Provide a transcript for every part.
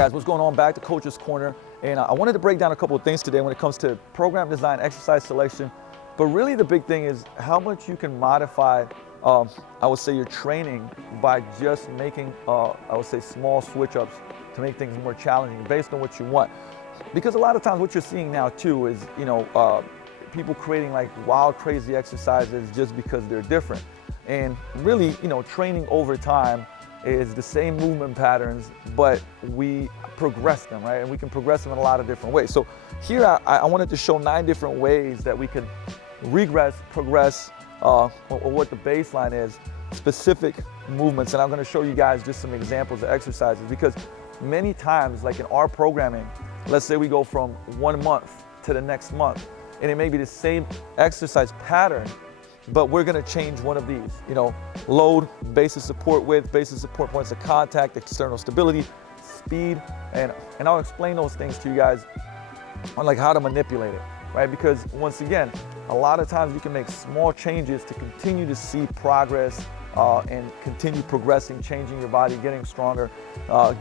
Guys, what's going on? Back to Coach's Corner, and I wanted to break down a couple of things today when it comes to program design, exercise selection, but really the big thing is how much you can modify, I would say, your training by just making, I would say, small switch-ups to make things more challenging based on what you want. Because a lot of times what you're seeing now too is, people creating like wild, crazy exercises just because they're different. And really, training over time is the same movement patterns, but we progress them, right? And we can progress them in a lot of different ways. So here I wanted to show 9 different ways that we could regress, progress, or what the baseline is, specific movements. And I'm gonna show you guys just some examples of exercises, because many times, like in our programming, let's say we go from 1 month to the next month, and it may be the same exercise pattern, but we're gonna change one of these, load, basis support width, basis support points of contact, external stability, speed, and I'll explain those things to you guys on like how to manipulate it, right? Because once again, a lot of times you can make small changes to continue to see progress and continue progressing, changing your body, getting stronger,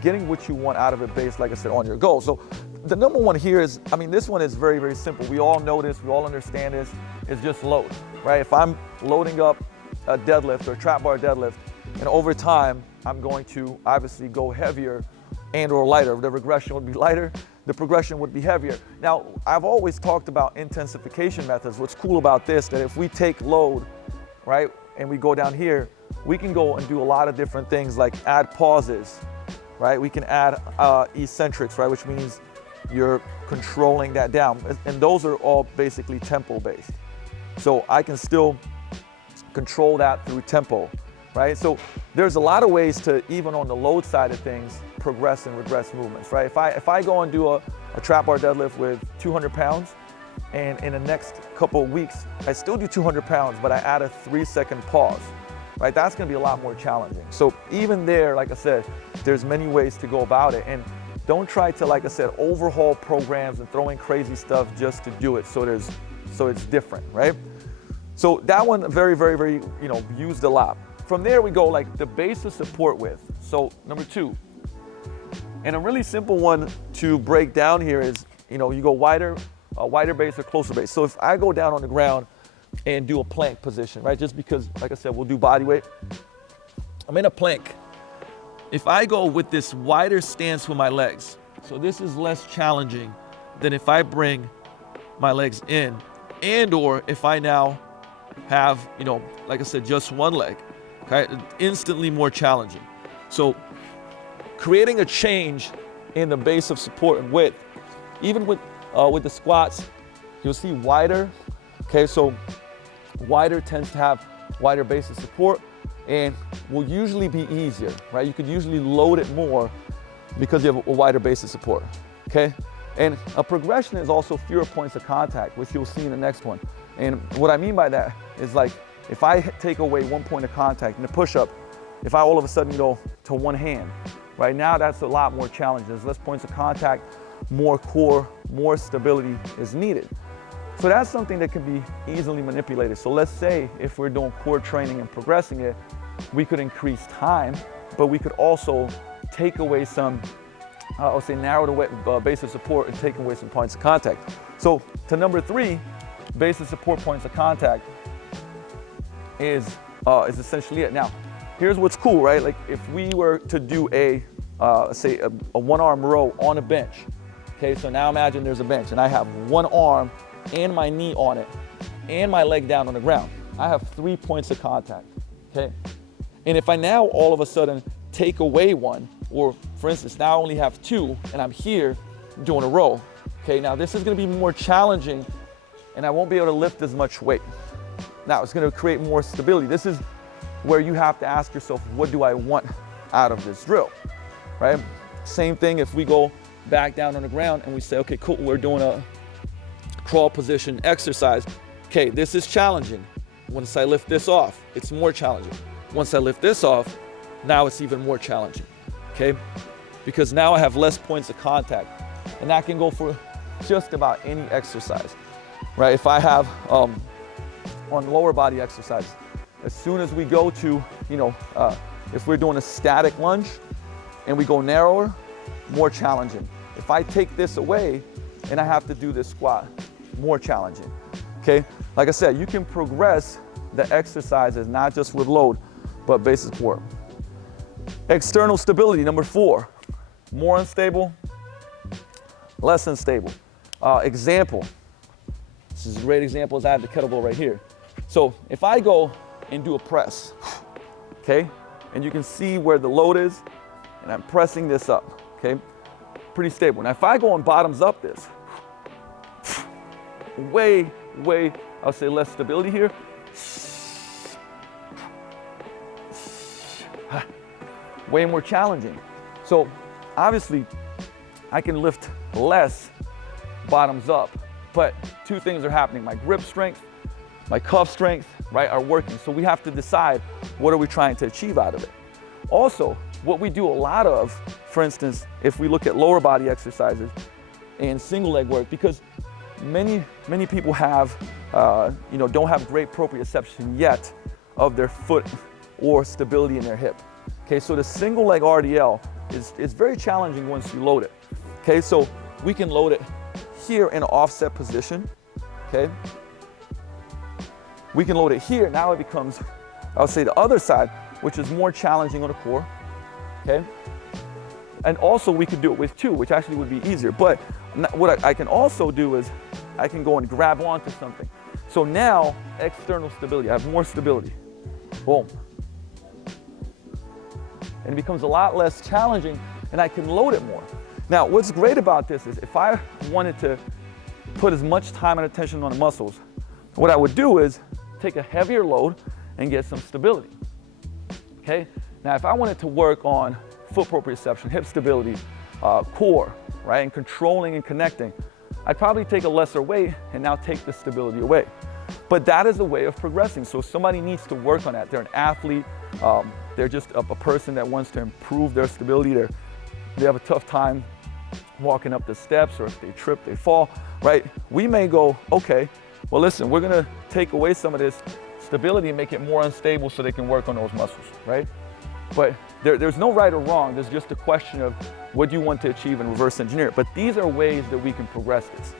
getting what you want out of it based, like I said, on your goal. So the number one here is, this one is very, very simple. We all know this, we all understand this, it's just load, right? If I'm loading up a deadlift or a trap bar deadlift, and over time, I'm going to obviously go heavier and or lighter. The regression would be lighter, the progression would be heavier. Now, I've always talked about intensification methods. What's cool about this, that if we take load, right, and we go down here, we can go and do a lot of different things like add pauses, right? We can add eccentrics, right, which means you're controlling that down. And those are all basically tempo based. So I can still control that through tempo, right? So there's a lot of ways to, even on the load side of things, progress and regress movements, right? If I go and do a trap bar deadlift with 200 pounds, and in the next couple of weeks, I still do 200 pounds, but I add a 3-second pause, right? That's gonna be a lot more challenging. So even there, like I said, there's many ways to go about it. And don't try to, like I said, overhaul programs and throw in crazy stuff just to do it so it's different, right? So that one, very, very, very, used a lot. From there we go like the base of support width. So number 2, and a really simple one to break down here is, you go wider base or closer base. So if I go down on the ground and do a plank position, right? Just because, like I said, we'll do body weight. I'm in a plank. If I go with this wider stance with my legs, so this is less challenging than if I bring my legs in, and or if I now have, like I said, just one leg, okay? Instantly more challenging. So creating a change in the base of support and width, even with the squats, you'll see wider, okay? So wider tends to have wider base of support and will usually be easier, right? You could usually load it more because you have a wider base of support, okay? And a progression is also fewer points of contact, which you'll see in the next one. And what I mean by that is, like, if I take away 1 point of contact in the push-up, if I all of a sudden go to one hand, right now that's a lot more challenging. There's less points of contact, more core, more stability is needed. So that's something that can be easily manipulated. So let's say if we're doing core training and progressing it, we could increase time, but we could also take away some, I'll say, narrow the base of support and take away some points of contact. So to number 3, base of support points of contact is essentially it. Now, here's what's cool, right? Like if we were to do say a one-arm row on a bench, okay? So now imagine there's a bench and I have one arm and my knee on it and my leg down on the ground. I have 3 points of contact, okay? And if I now all of a sudden take away one, or for instance, now I only have 2 and I'm here doing a row, okay? Now this is gonna be more challenging and I won't be able to lift as much weight. Now it's gonna create more stability. This is where you have to ask yourself, what do I want out of this drill, right? Same thing if we go back down on the ground and we say, okay, cool, we're doing a crawl position exercise. Okay, this is challenging. Once I lift this off, it's more challenging. Once I lift this off, now it's even more challenging, okay? Because now I have less points of contact, and that can go for just about any exercise, right? If I have, on lower body exercise, as soon as we go to, if we're doing a static lunge and we go narrower, more challenging. If I take this away and I have to do this squat, more challenging, okay? Like I said, you can progress the exercises, not just with load, but base support. External stability, number 4. More unstable, less unstable. Example, this is a great example, is I have the kettlebell right here. So if I go and do a press, okay? And you can see where the load is, and I'm pressing this up, okay? Pretty stable. Now if I go and bottoms up this, way, I'll say less stability here. Way more challenging. So obviously I can lift less bottoms up, but 2 things are happening. My grip strength, my cuff strength, right, are working. So we have to decide, what are we trying to achieve out of it? Also, what we do a lot of, for instance, if we look at lower body exercises and single leg work, because many people have, don't have great proprioception yet of their foot or stability in their hip. Okay, so the single leg RDL is very challenging once you load it. Okay, so we can load it here in an offset position. Okay, we can load it here. Now it becomes, I would say, the other side, which is more challenging on the core. Okay, and also we could do it with 2, which actually would be easier. But what I can also do is I can go and grab onto something. So now external stability, I have more stability. Boom. And it becomes a lot less challenging, and I can load it more. Now, what's great about this is if I wanted to put as much time and attention on the muscles, what I would do is take a heavier load and get some stability. Okay? Now, if I wanted to work on foot proprioception, hip stability, core, right, and controlling and connecting, I'd probably take a lesser weight and now take the stability away. But that is a way of progressing. So somebody needs to work on that. They're an athlete. They're just a person that wants to improve their stability. They have a tough time walking up the steps, or if they trip, they fall, right? We may go, okay, well, listen, we're gonna take away some of this stability and make it more unstable so they can work on those muscles, right? But there's no right or wrong. There's just a question of what do you want to achieve and reverse engineer it. But these are ways that we can progress this.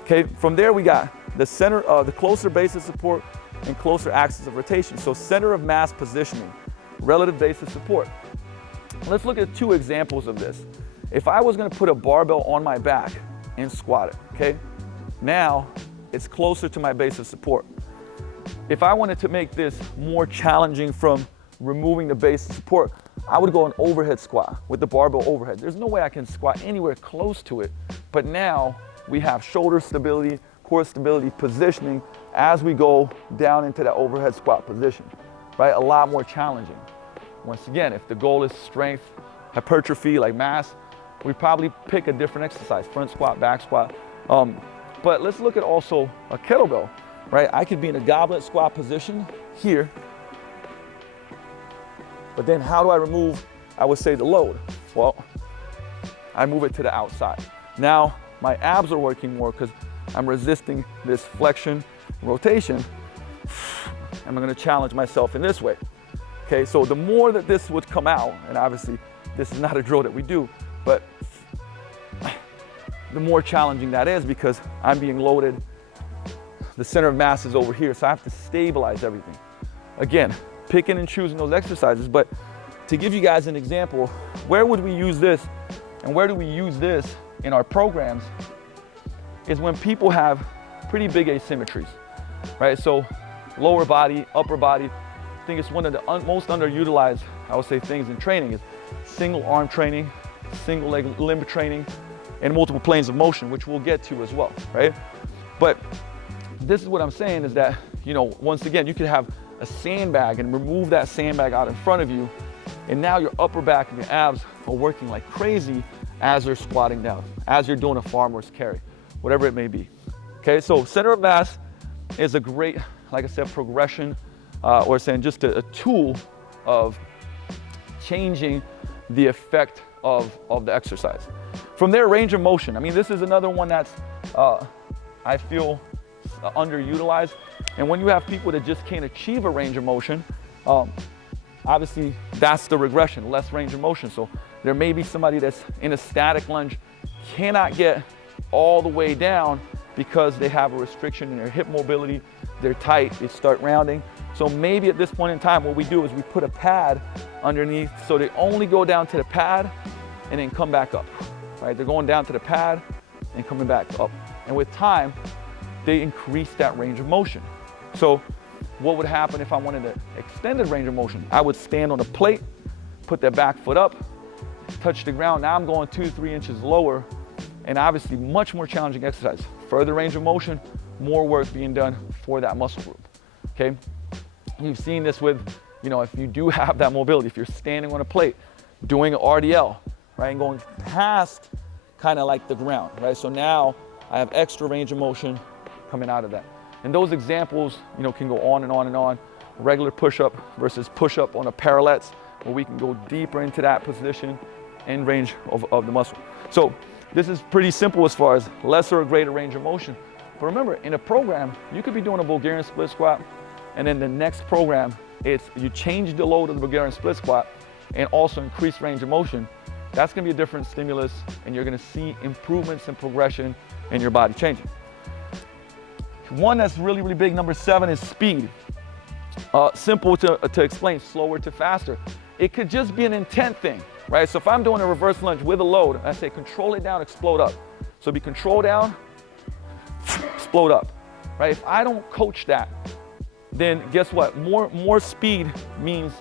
Okay, from there we got the center, the closer base of support and closer axis of rotation. So center of mass positioning, relative base of support. Let's look at 2 examples of this. If I was gonna put a barbell on my back and squat it, okay? Now it's closer to my base of support. If I wanted to make this more challenging from removing the base of support, I would go an overhead squat with the barbell overhead. There's no way I can squat anywhere close to it, but now we have shoulder stability, core stability, positioning as we go down into that overhead squat position, right? A lot more challenging. Once again, if the goal is strength, hypertrophy, like mass, we probably pick a different exercise, front squat, back squat. But let's look at also a kettlebell, right? I could be in a goblet squat position here, but then how do I remove, I would say, the load? Well, I move it to the outside. Now my abs are working more because I'm resisting this flexion, rotation, and I'm gonna challenge myself in this way. Okay, so the more that this would come out, and obviously this is not a drill that we do, but the more challenging that is because I'm being loaded. The center of mass is over here, so I have to stabilize everything. Again, picking and choosing those exercises, but to give you guys an example, where would we use this and where do we use this in our programs is when people have pretty big asymmetries, right? So lower body, upper body, I think it's one of the most underutilized, I would say, things in training is single arm training, single leg limb training, and multiple planes of motion, which we'll get to as well, right? But this is what I'm saying is that, once again, you could have a sandbag and remove that sandbag out in front of you, and now your upper back and your abs are working like crazy as you're squatting down, as you're doing a farmer's carry, whatever it may be. Okay, so center of mass is a great, like I said, progression, or saying just a tool of changing the effect of the exercise. From there, range of motion. I mean, this is another one that's, I feel, underutilized. And when you have people that just can't achieve a range of motion, obviously that's the regression, less range of motion. So There may be somebody that's in a static lunge, cannot get all the way down because they have a restriction in their hip mobility, they're tight, they start rounding. So maybe at this point in time, what we do is we put a pad underneath so they only go down to the pad and then come back up, right? They're going down to the pad and coming back up. And with time, they increase that range of motion. So what would happen if I wanted an extended range of motion? I would stand on a plate, put that back foot up, touch the ground. Now I'm going 2-3 inches lower, and obviously much more challenging exercise. Further range of motion, more work being done for that muscle group, okay? You've seen this with, you know, if you do have that mobility, if you're standing on a plate, doing an RDL, right, and going past kind of like the ground, right? So now I have extra range of motion coming out of that. And those examples, you know, can go on and on and on. Regular push-up versus push-up on a parallettes, where we can go deeper into that position and range of the muscle. So this is pretty simple as far as lesser or greater range of motion. But remember, in a program, you could be doing a Bulgarian split squat, and then the next program, it's you change the load of the Bulgarian split squat and also increase range of motion. That's gonna be a different stimulus, and you're gonna see improvements and progression in your body changing. One that's really, really big, number 7, is speed. Simple to explain, slower to faster. It could just be an intent thing, right? So if I'm doing a reverse lunge with a load, I say control it down, explode up. So be control down, explode up, right? If I don't coach that, then guess what? More speed means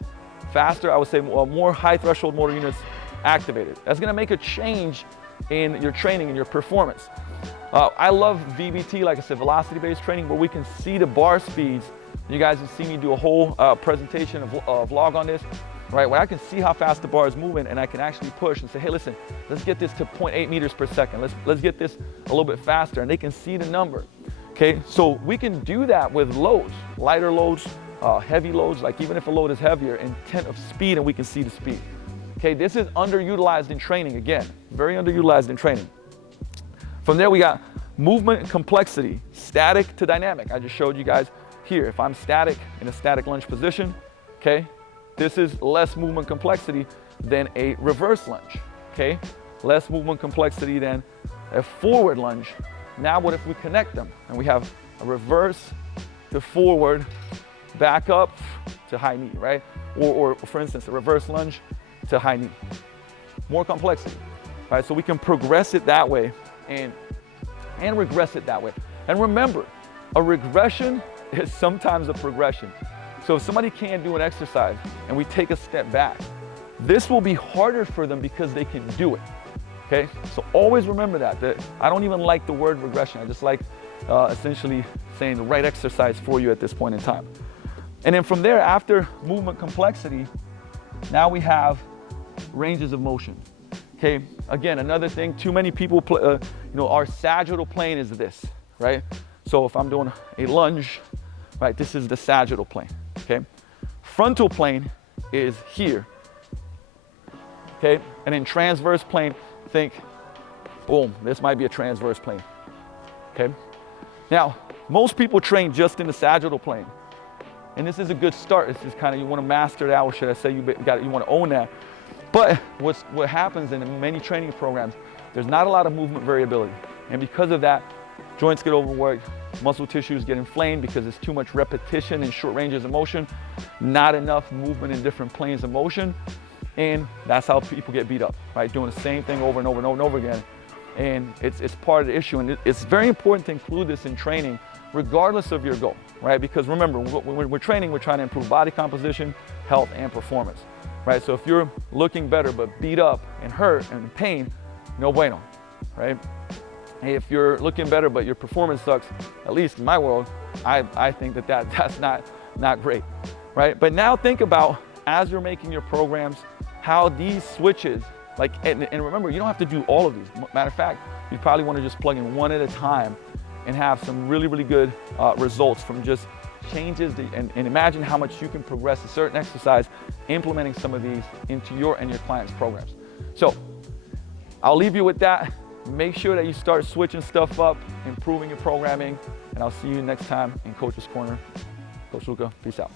faster, I would say more high threshold motor units activated. That's gonna make a change in your training and your performance. I love VBT, like I said, velocity-based training, where we can see the bar speeds. You guys have seen me do a whole presentation, vlog on this, right? Where I can see how fast the bar is moving, and I can actually push and say, hey, listen, let's get this to 0.8 meters per second. Let's get this a little bit faster, and they can see the number, okay? So we can do that with loads, lighter loads, heavy loads, like even if a load is heavier, intent of speed, and we can see the speed. Okay, this is underutilized in training, again, very underutilized in training. From there, we got movement and complexity, static to dynamic. I just showed you guys here. If I'm static in a static lunge position, okay, this is less movement complexity than a reverse lunge, okay? Less movement complexity than a forward lunge. Now what if we connect them and we have a reverse to forward, back up to high knee, right? Or for instance, a reverse lunge to high knee. More complexity, right? So we can progress it that way and regress it that way. And remember, a regression is sometimes a progression. So if somebody can't do an exercise and we take a step back, this will be harder for them because they can do it, okay? So always remember that I don't even like the word regression. I just like essentially saying the right exercise for you at this point in time. And then from there, after movement complexity, now we have ranges of motion. Okay, again, another thing, too many people, you know, our sagittal plane is this, right? So if I'm doing a lunge, right, this is the sagittal plane, okay? Frontal plane is here, okay? And then transverse plane, think, boom, this might be a transverse plane, okay? Now, most people train just in the sagittal plane. And this is a good start. It's just kind of, you want to master that, or should I say you want to own that. But what happens in many training programs, there's not a lot of movement variability. And because of that, joints get overworked, muscle tissues get inflamed because it's too much repetition in short ranges of motion, not enough movement in different planes of motion. And that's how people get beat up, right? Doing the same thing over and over and over and over again. And it's part of the issue. And it's very important to include this in training, regardless of your goal, right? Because remember, when we're training, we're trying to improve body composition, health, and performance, right? So if you're looking better but beat up and hurt and in pain, no bueno, right? If you're looking better but your performance sucks, at least in my world, I think that's not great, right? But now think about, as you're making your programs, how these switches, like, and remember, you don't have to do all of these. Matter of fact, you probably want to just plug in one at a time and have some really, really good results from just changes. And imagine how much you can progress a certain exercise, implementing some of these into your and your clients' programs. So I'll leave you with that. Make sure that you start switching stuff up, improving your programming, and I'll see you next time in Coach's Corner. Coach Luca, peace out.